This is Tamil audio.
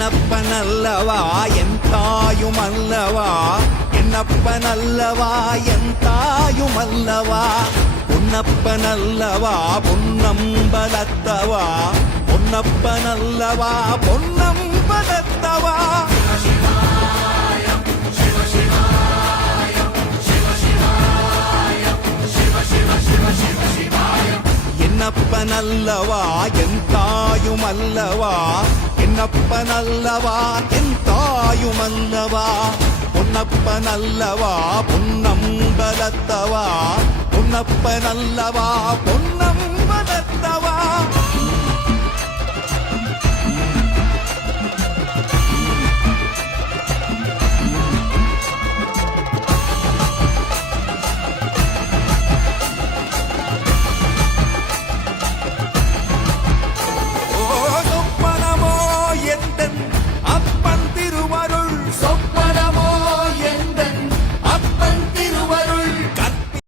என்னப்பனல்லவா என் தாயுமல்லவா என்னப்பனல்லவா என் தாயுமல்லவா பொன்னப்பனல்லவா பொன்னம்பலத்தவா பொன்னப்பனல்லவா பொன்னம்பலத்தவா என்னப்பனல்லவா என் தாயுமல்லவா என்னப்பனல்லவா என் தாயுமல்லவா பொன்னப்பனல்லவா பொன்னம்பலத்தவா பொன்னப்பனல்லவா பொன்னம்பலத்தவா